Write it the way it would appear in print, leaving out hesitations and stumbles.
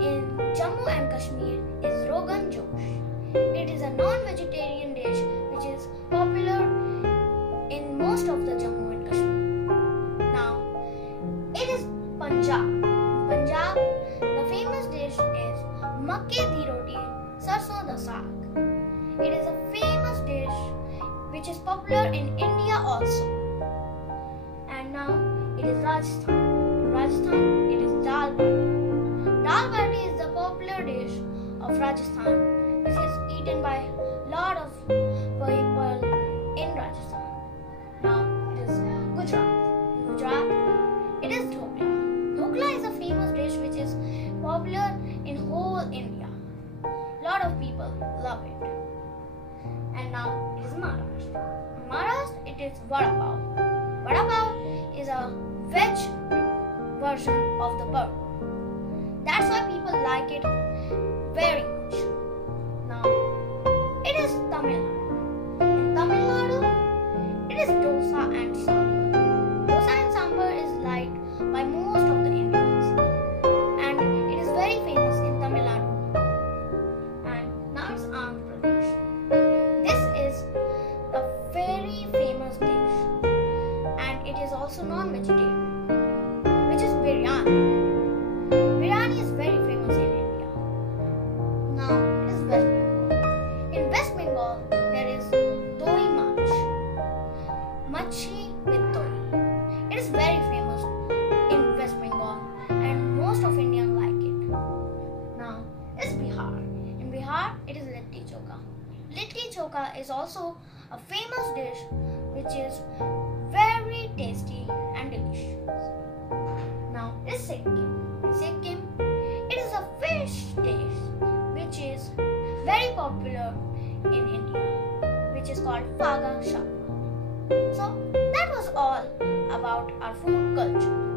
in Jammu and Kashmir is Rogan Josh. It is a non-vegetarian dish which is popular in most of the Jammu and Kashmir. Now, it is Punjab. In Punjab, the famous dish is Makke di roti sarson da saag. It is a famous dish which is popular in India also. And now, it is Rajasthan. In Rajasthan, it is dal bati. Dal bati is the popular dish of Rajasthan, which is eaten by lot of people in Rajasthan. Now it is Gujarat. In Gujarat, it is dhokla. Dhokla is a famous dish which is popular in whole India. Lot of people love it. And now it is Maharashtra. In Maharashtra, it is vada pav. Vada pav is a veg version of the burger. That's why people like it very much. Now, it is Tamil Nadu. In Tamil Nadu, it is dosa and sambar. Dosa and sambar is liked by most of the Indians, and it is very famous in Tamil Nadu. And now it's Andhra Pradesh. This is a very famous dish, and it is also non-vegetarian, which is biryani. Biryani is very famous in India. Now it is West Bengal. In West Bengal, there is doi mach, machi with doi. It is very famous in West Bengal, and most of Indians like it. Now is Bihar. In Bihar, it is litti chokha. Litti chokha is also a famous dish which is very tasty and delicious. Now is Sikkim. In Sikkim, it is a fish dish which is very popular in India, which is called Faga Shaka. So that was all about our food culture.